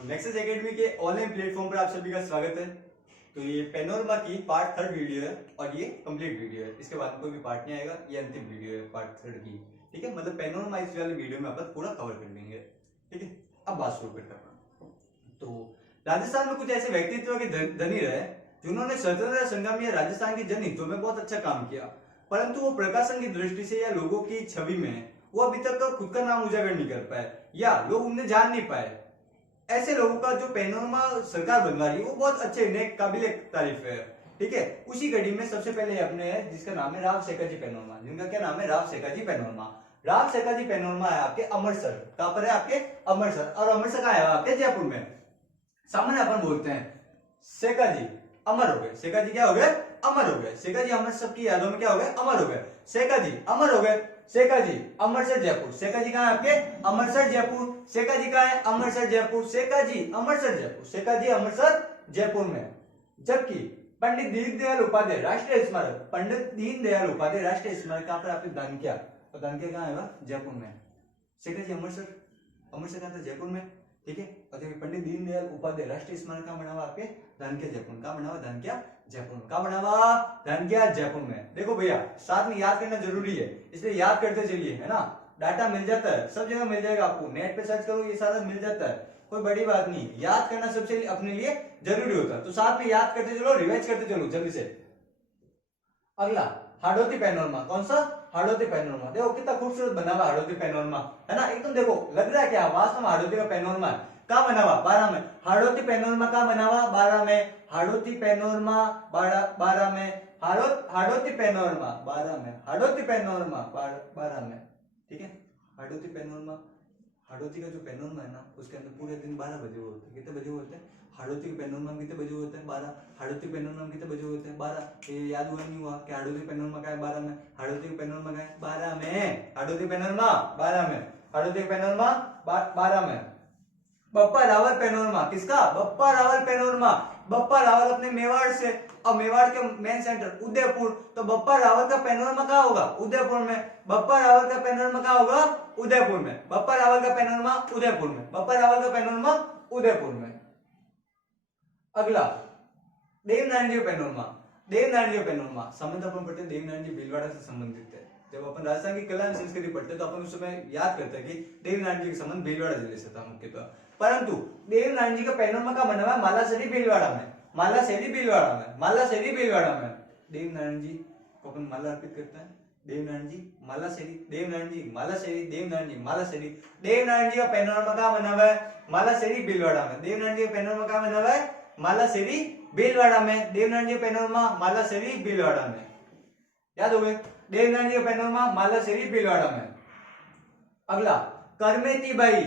Nexus academy के online platform पर आप सभी का स्वागत है। तो ये पेनोरमा की पार्ट 3 वीडियो है और ये कंप्लीट वीडियो है। इसके बाद कोई भी पार्ट नहीं आएगा, ये अंतिम वीडियो है पार्ट 3 की। ठीक है, मतलब पेनोरमा इस वाले वीडियो में अपन पूरा कवर कर लेंगे। ठीक है, अब बात शुरू करते हैं। तो राजस्थान में कुछ ऐसे व्यक्तित्व के धनी रहे जिन्होंने स्वतंत्रता संग्राम या राजस्थान की जनहितों में बहुत अच्छा काम किया, परंतु वो प्रकाशन की दृष्टि से या लोगों की छवि में वो अभी तक खुद का नाम उजागर नहीं कर पाए या लोग उन्हें जान नहीं पाए। ऐसे लोगों का जो पेनोरमा सरकार बनवा रही है वो बहुत अच्छे नेक काबिल तारीफ है। ठीक है, उसी कड़ी में सबसे पहले अपने है जिसका नाम है राव शेखाजी पेनोरमा, जिनका क्या नाम है राव शेखाजी पेनोरमा। राव शेखाजी पेनोरमा है आपके अमृतसर। कहां पर है? आपके अमृतसर। और अमृतसर कहां है? आपके जयपुर में। सामान्य अपन बोलते हैं शेखाजी अमर हो गए। शेखाजी क्या हो गए? अमर हो गए। शेखाजी अमृतसर की यादों में क्या हो गए? अमर हो गए। शेखाजी अमर हो गए। शेखाजी अमृतसर जयपुर। शेखाजी कहां है? आपके अमृतसर जयपुर। शेखाजी कहां है? अमृतसर जयपुर। शेखाजी अमृतसर जयपुर। शेखाजी अमृतसर जयपुर में। जबकि पंडित दीनदयाल उपाध्याय राष्ट्रीय स्मारक, पंडित दीनदयाल उपाध्याय राष्ट्रीय स्मारक कहां पर? आपके दानकिया। और दानकिया कहां है? जयपुर में। शेखाजी अमृतसर, अमृतसर कहां था? जयपुर में। ठीक है, और पंडित दीनदयाल उपाध्याय राष्ट्रीय स्मारक कहां बना हुआ? आपके दानकिया जयपुर। कहां बना हुआ? दानकिया जयपुर में। कहां बना हुआ? दानकिया जयपुर में। देखो भैया, साथ में याद करना जरूरी है, इसलिए याद करते चलिए, है ना। डाटा मिल जाता है, सब जगह मिल जाएगा आपको, नेट पे सर्च करो ये सारा मिल जाता है, कोई बड़ी बात नहीं। याद करना सबसे अपने लिए जरूरी होता है, तो साथ में याद करते चलो, रिवाइज करते चलो जल्दी से। अगला हाड़ौती पैनोरमा। कौन सा? हाड़ौती पैनोरमा। देखो कितना खूबसूरत बना हुआ हाड़ौती पैनोरमा, है ना। एकदम देखो लग रहा है क्या वास्तव में हाड़ौती का पैनोरमा है। कहां बना हुआ? 12 में। हाड़ौती पैनोरमा कहां बना हुआ? 12 में। हाड़ौती पैनोरमा 12 में। हाड़ौती पैनोरमा 12 में। हाड़ौती पैनोरमा 12 में। ठीक है, हाड़ौती पैनोरमा, हाड़ौती का जो पैनोरमा है ना, उसके अंदर पूरे दिन 12 बजे होते हैं। कितने बजे होते हैं? हाड़ौती के पैनोरमा में कितने बजे होते हैं? 12। हाड़ौती पैनोरमा में कितने बजे होते हैं? 12। ये याद हुआ नहीं हुआ कि हाड़ौती पैनोरमा का है 12 में? हाड़ौती के पैनोरमा का है 12 में। हाड़ौती पैनोरमा 12 में। हाड़ौती पैनोरमा 12 में। बप्पा रावल पैनोरमा किसका? बप्पा रावल पैनोरमा। बप्पा रावल अपने मेवाड़ से, और मेवाड़ के मेन सेंटर उदयपुर, तो बप्पा रावल का पैनोरमा कहां होगा? उदयपुर में। बप्पा रावल का पैनोरमा कहां होगा? उदयपुर में। बप्पा रावल का पैनोरमा उदयपुर में। बप्पा रावल का पैनोरमा उदयपुर में। अगला देवनारायण जी पैनोरमा। देवनारायण जी पैनोरमा संबंध अपन पढ़ते हैं देवनारायण जी भीलवाड़ा से संबंधित है। जब अपन राजस्थान की कला एवं संस्कृति पढ़ते हैं तो अपन उस समय याद करते हैं कि देवनारायण जी का संबंध भीलवाड़ा जिले से था मुख्यतः। परंतु देवनारायण जी का पैनोरमा का बना हुआ मालाशेरी भीलवाड़ा में। मालाशेरी भीलवाड़ा में। मालाशेरी भीलवाड़ा में। देवनारायण जी को अपन माला अर्पित करते हैं। देवनारायण जी मालाशेरी, देवनारायण जी मालाशेरी, देवनारायण जी मालाशेरी। देवनारायण जी का पैनोरमा कहां बना हुआ है? मालाशेरी भीलवाड़ा में। देवनारायण जी का पैनोरमा कहां बना हुआ है? मालाशेरी भीलवाड़ा में। देवनारायण जी का पैनोरमा मालाशेरी भीलवाड़ा में। याद हो गए? देवनारायण जी का पैनोरमा मालाशेरी भीलवाड़ा में। अगला करमेती बाई।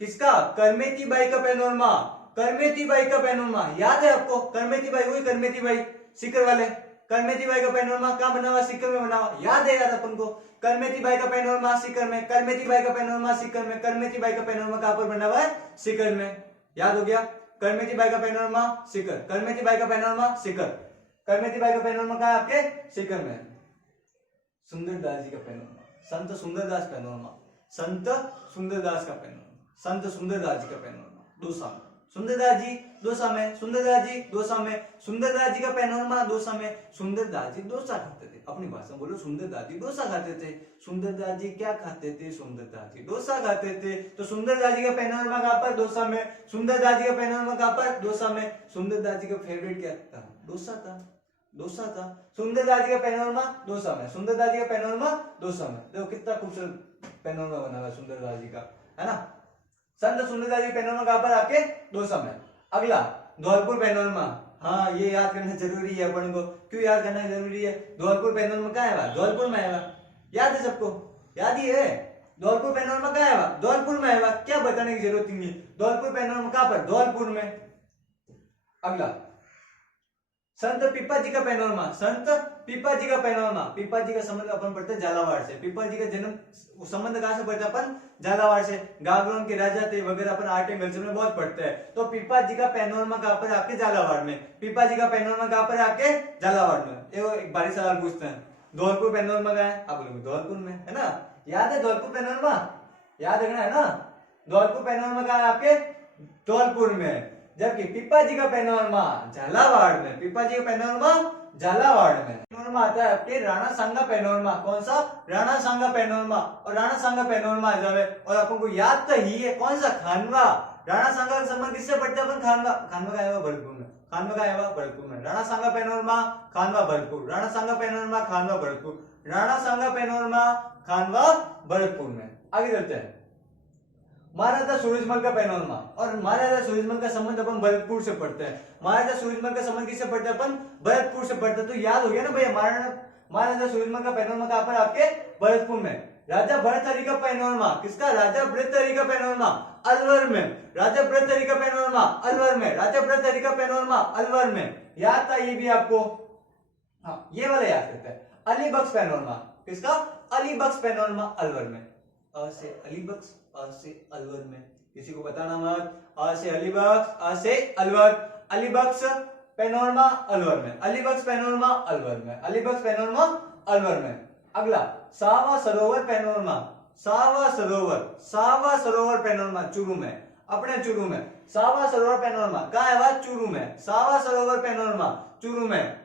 किसका? करमेती बाई का पैनोरमा। करमेती बाई का पैनोरमा याद है आपको? करमेती बाई, वही करमेती बाई सीकर वाले। करमेती बाई का पैनोरमा कहां बना हुआ? सीकर में बना हुआ। याद है याद अपन को? करमेती बाई का पैनोरमा सीकर में। करमेती बाई का पैनोरमा सीकर में। करमेती बाई का पैनोरमा कहां पर बना हुआ है? सीकर में। याद हो गया? करमेती बाई का पैनोरमा सीकर। करमेती बाई का पैनोरमा सीकर। करमेती बाई का पैनोरमा कहां है? आपके सीकर में। सुंदरदास जी का पैनोरमा, संत सुंदरदास पैनोरमा। संत सुंदरदास का पैनोरमा। संत सुंदरदास जी का पैनोरमा दौसा में। सुंदरदास जी दौसा में। सुंदरदास जी दौसा में। सुंदरदास जी का पैनोरमा दौसा में। सुंदरदास जी डोसा खाते थे। अपनी भाषा बोलो, सुंदरदास जी डोसा खाते थे। सुंदरदास जी क्या खाते थे? सुंदरदास जी डोसा खाते थे। तो सुंदरदास जी का पैनोरमा कहां पर? डोसा में। सुंदरदास जी का पैनोरमा कहां पर? डोसा में। सुंदरदास जी का फेवरेट क्या था? डोसा था। डोसा था। सुंदरदास जी का पैनोरमा डोसा में। सुंदरदास जी का पैनोरमा डोसा में। देखो कितना खूबसूरत पैनोरमा बना हुआ है सुंदरदास जी का, है ना। संत सुंदरदास जी पैनोरमा कहां पर? आपके डोसा में। अगला धौलपुर पैनोरमा। हाँ, ये याद करना जरूरी है अपन को। क्यों याद करना जरूरी है? धौलपुर पैनोरमा कहां है? धौलपुर में है। याद है सबको? याद ही है? धौलपुर पैनोरमा कहां है? धौलपुर में है। क्या बताने की जरूरत नहीं है। धौलपुर पैनोरमा कहां पर? धौलपुर में। अगला संत पीपा जी का पैनोरमा। संत पीपा जी का पैनोरमा। पीपा जी का संबंध अपन पढ़ते हैं झालावाड़ से। पीपा जी का जन्म संबंध कहां से पढ़ते अपन? झालावाड़ से। गागरोन के राजा थे वगैरह अपन आर्ट एंड कल्चर में बहुत पढ़ते हैं। तो पीपा जी का पैनोरमा कहां पर? आपके झालावाड़ में। पीपा जी का पैनोरमा कहां पर? आपके झालावाड़ में। एक बारी सवाल पूछते हैं, धौलपुर पैनोरमा का है? आप बोलोगे धौलपुर में, है ना। याद है धौलपुर पैनोरमा? याद रखना है ना। धौलपुर पैनोरमा का है आपके धौलपुर में। जबकि पिपाजी का पैनोरमा झालावाड़ में, पिपाजी का पैनोरमा झालावाड़ में। पैनोरमा आता है आपके राणा सांगा पैनोरमा। कौन सा? राणा सांगा पैनोरमा। और राणा सांगा पैनोरमा आ जावे और आपको याद तो ही है कौन सा? खानवा। राणा सांगा का संबंध किससे पड़ता है अपन? खानवा। खानवा का आएगा भरतपुर में, खानवा का आएगा भरतपुर में। राणा सांगा पैनोरमा खानवा भरतपुर, राणा सांगा पैनोरमा खानवा भरतपुर, राणा सांगा पैनोरमा खानवा भरतपुर में। आगे चलते हैं। महाराजा सूरजमल का पैनोरमा। और महाराजा सूरजमल का संबंध अपन भरतपुर से पढ़ते हैं। महाराजा सूरजमल का संबंध किससे पढ़ते हैं अपन? भरतपुर से पढ़ते हैं। तो याद हो गया ना भैया, महाराजा सूरजमल का पैनोरमा कहां पर? आपके भरतपुर में। राजा भरथरी का पैनोरमा किसका? राजा भरथरी का पैनोरमा अलवर में। राजा भरथरी का पैनोरमा अलवर में, राजा भरथरी का पैनोरमा अलवर में। याद था ये भी आपको? हाँ, ये वाला याद करते हैं। अलीबख्श पैनोरमा किसका? अलीबख्श पैनोरमा अलवर में। अ से अलीबख्श, अ से अलवर में। किसी को बताना मत। अ से अलीबख्श, अ से अलवर। अलीबख्श पैनोरमा अलवर में, अलीबख्श पैनोरमा अलवर में, अलीबख्श पैनोरमा अलवर में। अगला सावा सरोवर पैनोरमा। सावा सरोवर, सावा सरोवर पैनोरमा चूरू में, अपने चूरू में। सावा सरोवर पैनोरमा कहाँ है? वह चूरू में। सावा सरोवर पैनोरमा चूरू में।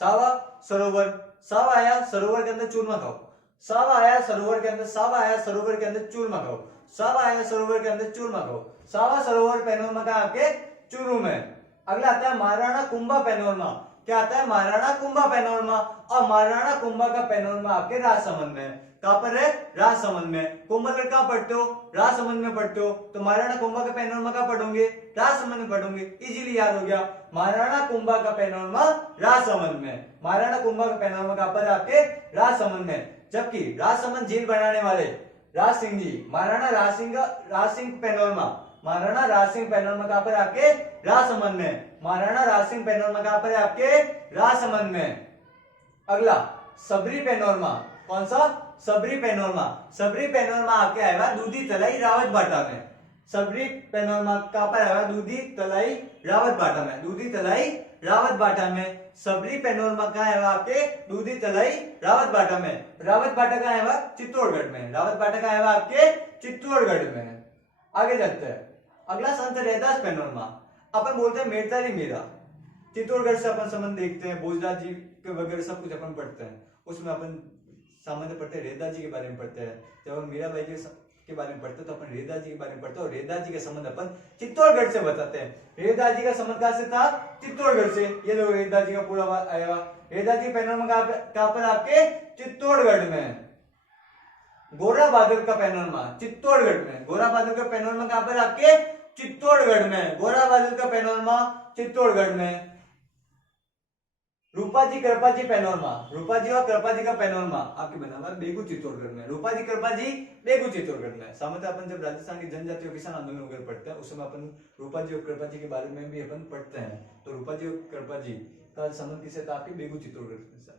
सावा सरोवर, सावा आया सरोवर के अंदर चूरमा खाओ। सावा आया सरोवर के अंदर, सावा आया सरोवर के अंदर चूरमा खाओ। सावा आया सरोवर के अंदर चूरमा खाओ। सावा सरोवर पैनोरमा का आपके चूरू में। अगला आता है महाराणा कुंभा पैनोरमा। क्या आता है? महाराणा कुंभा पैनोरमा। और महाराणा कुंभा का पैनोरमा आपके राजसमंद में। कहां पर है? राजसमंद में। कुंभलगढ़ कहां पढ़ते हो? राजसमंद में पढ़ते हो। तो महाराणा कुंभा का पैनोरमा कहां पढ़ोगे? राजसमंद में पढ़ोगे। इजीली याद हो गया। महाराणा कुंभा का पैनोरमा राजसमंद में। महाराणा कुंभा का पैनोरमा कहां पर? आपके राजसमंद में। जबकि राजसमंद झील बनाने वाले राज सिंह जी, महाराणा राज सिंह पैनोरमा, महाराणा राज सिंह पैनोरमा कहां पर? आपके राजसमंद में। महाराणा राज सिंह पैनोरमा कहां पर है? आपके राजसमंद में। अगला सबरी पैनोरमा। कौन सा? सबरी पैनोरमा। सबरी पैनोरमा आपके आएगा दूधी तलाई रावत बाटा में। सबरी पैनोरमा कहां पर आएगा? दूधी तलाई रावत बाटा में, दूधी तलाई रावत बाटा में। सबरी पैनोरमा कहां है? आपके दूधी तलाई रावत बाटा में। रावत बाटा कहां है? चित्तौड़गढ़ में। रावत बाटा कहां है? आपके चित्तौड़गढ़ में। आगे चलते हैं। अगला संत रैदास पैनोरमा। अपन बोलते हैं मेड़तारी मीरा। चित्तौड़गढ़ से अपन संबंध देखते हैं, भोजराज जी के वगैरह सब कुछ अपन पढ़ते हैं। उसमें अपन सामान्य पढ़ते हैं, रैदास जी के बारे में पढ़ते हैं। जब हम मीराबाई के बारे में पढ़ते हैं तो अपन रैदास जी के बारे में पढ़ते हैं। और रैदास जी का संबंध अपन चित्तौड़गढ़ से बताते हैं। रैदास जी का संबंध कहां से था? चित्तौड़गढ़ से। ये लोग रैदास जी का पूरा आएगा। रैदास जी पैनोरमा कहां पर? आपके चित्तौड़गढ़ में। गोरा बादल का पैनोरमा चित्तौड़गढ़ में। गोरा बादल का पैनोरमा कहां पर? आपके चित्तौड़गढ़ में। गोरा बादल का पैनोरमा चित्तौड़गढ़ में। रूपाजी कृपाजी पैनोरमा। रूपाजी और कृपाजी का पैनोरमा आपके बना हुआ बेगू चित्तौड़गढ़ में। रूपाजी कृपाजी बेगू चित्तौड़गढ़ में। सामान्य अपन जब राजस्थान की जनजाति और किसान आंदोलन वगैरह पढ़ते हैं उस समय अपन रूपाजी और कृपाजी के बारे में भी अपन पढ़ते हैं। तो रूपाजी और कृपाजी का संबंध किससे था? आपके बेगू चित्तौड़गढ़ से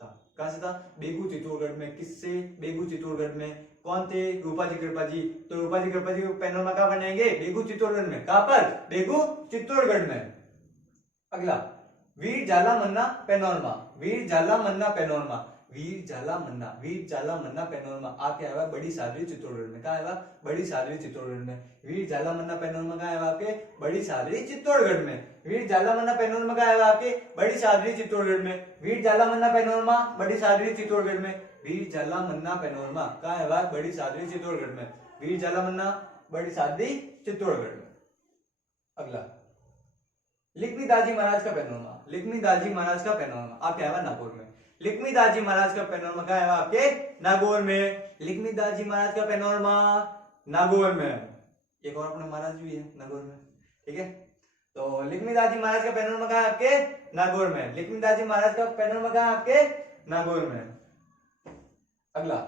था। कहां से था? बेगू चित्तौड़गढ़ में। किससे? बेगू चित्तौड़गढ़ में। कौन थे? रूपाजी कृपाजी। तो रूपाजी कृपाजी को पैनोरमा कहां बनाएंगे? बेगू चित्तौड़गढ़ में। कहां पर? बेगू चित्तौड़गढ़ में। अगला वीर जाला मन्ना पैनोरमा। वीर जाला मन्ना पैनोरमा। वीर जाला मन्ना, वीर जाला मन्ना पैनोरमा आपके आएगा बड़ी सादरी चित्तौड़गढ़ में। कहां आएगा? बड़ी सादरी चित्तौड़गढ़ में। वीर जाला मन्ना पैनोरमा कहां आएगा? आपके बड़ी सादरी चित्तौड़गढ़ में। वीर जाला मन्ना पैनोरमा कहां आएगा? आपके बड़ी सादरी चित्तौड़गढ़ में। वीर जाला मन्ना पैनोरमा बड़ी सादरी चित्तौड़गढ़ में। वीर जाला मन्ना पैनोरमा कहां आएगा? बड़ी सादरी चित्तौड़गढ़ में। वीर जाला मन्ना बड़ी सादरी चित्तौड़गढ़ में। अगला लिखमीदाजी महाराज का पैनोरमा। लिखमीदाजी महाराज का पैनोरमा आपके आएगा नागौर में। लिखमीदाजी महाराज का पैनोरमा कहां आएगा? आपके नागौर में। लिखमीदाजी महाराज का पैनोरमा नागौर में। एक और अपने महाराज भी है नागौर में, ठीक है। तो लिखमीदाजी महाराज का पैनोरमा कहां है? आपके नागौर में। लिखमीदाजी महाराज का पैनोरमा कहां है? आपके नागौर में। अगला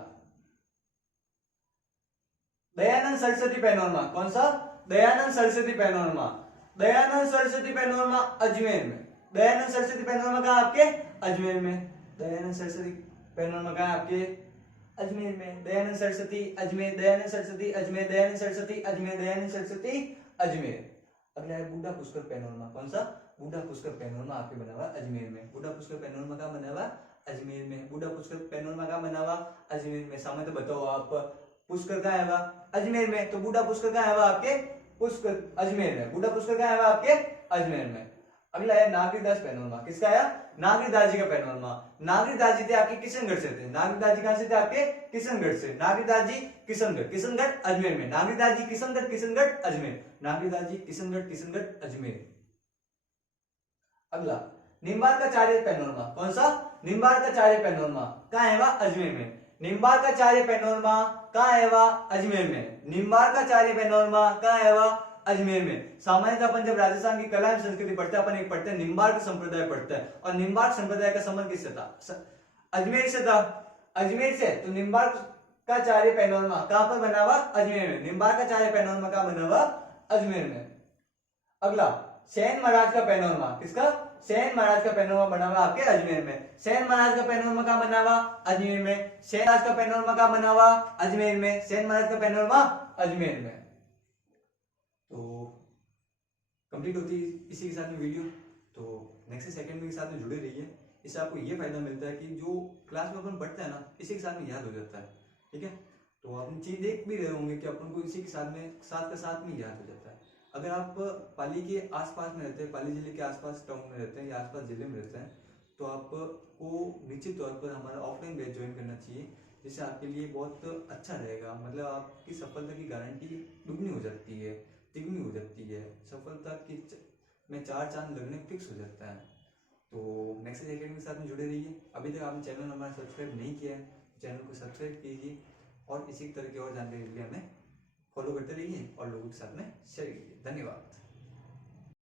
दयानंद सरस्वती पैनोरमा। कौन सा? दयानंद सरस्वती पैनोरमा। दयानंद सरस्वती पैनोरमा अजमेर में। दयानंद सरस्वती पैनोरमा कहां? आपके अजमेर में। दयानंद सरस्वती पैनोरमा कहां? आपके अजमेर में। दयानंद सरस्वती अजमेर, दयानंद सरस्वती अजमेर, दयानंद सरस्वती अजमेर, दयानंद सरस्वती अजमेर। अगला है बूढ़ा पुष्कर पैनोरमा। कौन सा? बूढ़ा पुष्कर पैनोरमा आपके बना हुआ अजमेर में। बूढ़ा पुष्कर पैनोरमा कहां बना हुआ? अजमेर में। बूढ़ा पुष्कर पैनोरमा कहां बना हुआ? अजमेर में। सामने तो बताओ आप, पुष्कर कहां है? अजमेर में। तो बूढ़ा पुष्कर कहां है? आपके पुष्कर अजमेर में, बूढ़ा पुष्कर कहाँ है आपके अजमेर में। अगला है नागरीदास पैनोरमा, किसका आया नागरीदास जी का पैनोरमा। नागरीदास जी थे आपके किशनगढ़ से थे, नागरीदास जी कहां से थे आपके किशनगढ़ से, नागरीदास जी किशनगढ़, किशनगढ़ अजमेर में, नागरीदास जी किशनगढ़, किशनगढ़ अजमेर, नागरीदास जी किशनगढ़, किशनगढ़ अजमेर। अगला निम्बार्काचार्य पैनोरमा, कौन सा निम्बार्काचार्य पैनोरमा, कहाँ है वह अजमेर में, निम्बार्काचार्य पैनोरमा कहाँ है वह अजमेर में, निम्बार्काचार्य पैनोरमा कहाँ है वह अजमेर में। सामान्यतः अपन जब राजस्थान की कला एवं संस्कृति पढ़ते हैं अपन एक पढ़ते हैं निम्बार्क संप्रदाय पढ़ते हैं, और निम्बार्क संप्रदाय का संबंध किससे था अजमेर से था, अजमेर से, तो निम्बार्काचार्य पैनोरमा कहां पर बना हुआ अजमेर में, निम्बार्काचार्य पैनोरमा कहां बना हुआ अजमेर में। अगला सेन महाराज का पैनोरमा, किसका सेन महाराज का पैनोरमा बना हुआ आपके अजमेर में, सेन महाराज का पैनोरमा कहां बना हुआ अजमेर में, सेन महाराज का पैनोरमा कहां बना हुआ अजमेर में, सेन महाराज का पैनोरमा अजमेर में। तो कंप्लीट होती है इसी के साथ में वीडियो। तो नेक्स्ट सेकंड में के साथ में जुड़े रहिए, इससे आपको ये फायदा मिलता है कि जो क्लास में अपन पढ़ते हैं ना इसी के साथ में याद हो जाता है, ठीक है। तो आप चीज देख भी रहे होंगे कि अपन को इसी के साथ में साथ में याद हो जाता है। अगर आप पाली के आसपास में रहते हैं, पाली जिले के आसपास टाउन में रहते हैं या आसपास जिले में रहते हैं, तो आपको निश्चित तौर पर हमारा ऑफलाइन बैच ज्वाइन करना चाहिए, जिससे आपके लिए बहुत अच्छा रहेगा। मतलब आपकी सफलता की गारंटी दुगनी हो जाती है, तिगुनी हो जाती है, सफलता की में 4 चांद लगने फिक्स हो जाता है। तो नेक्स्ट एकेडमी के साथ में जुड़े रहिए। अभी तक आपने चैनल हमारा सब्सक्राइब नहीं किया है तो चैनल को सब्सक्राइब कीजिए, और इसी तरह की और जानकारी के लिए हमें फॉलो करते रहिए और लोगों के साथ में शेयर कीजिए। धन्यवाद।